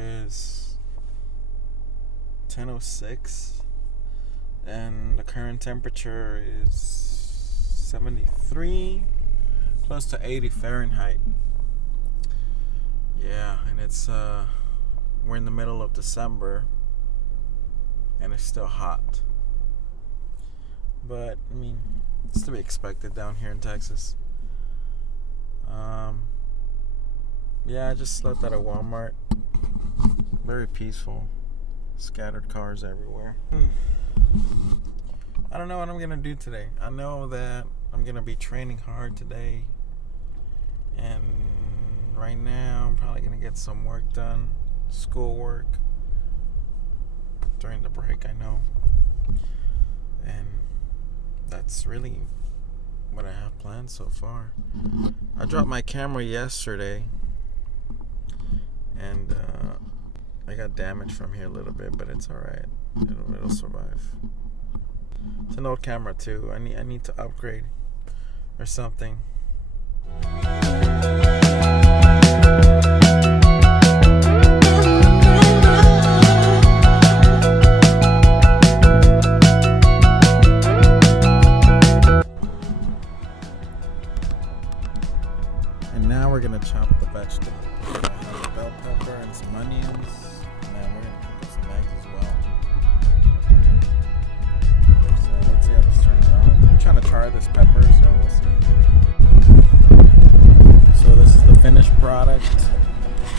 is 10:06 and the current temperature is 73, close to 80 Fahrenheit. Yeah, and it's we're in the middle of December and it's still hot. But I mean, it's to be expected down here in Texas. Yeah, I just slept at a Walmart. Very peaceful. Scattered cars everywhere. I don't know what I'm gonna do today. I know that I'm gonna be training hard today, and right now I'm probably gonna get some work done, schoolwork during the break, I know. And that's really what I have planned so far. I dropped my camera yesterday, and I got damaged from here a little bit, but it's alright. It'll survive. It's an old camera too. I need to upgrade or something. And now we're gonna chop the vegetable. I have a bell pepper and some onions. And then we're gonna cook up some eggs as well. So let's see how this turns out. I'm trying to char this pepper, so we'll see. So this is the finished product.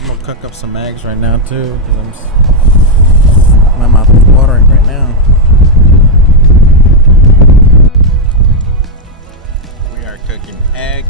I'm gonna cook up some eggs right now too, because my mouth is watering right now. We are cooking egg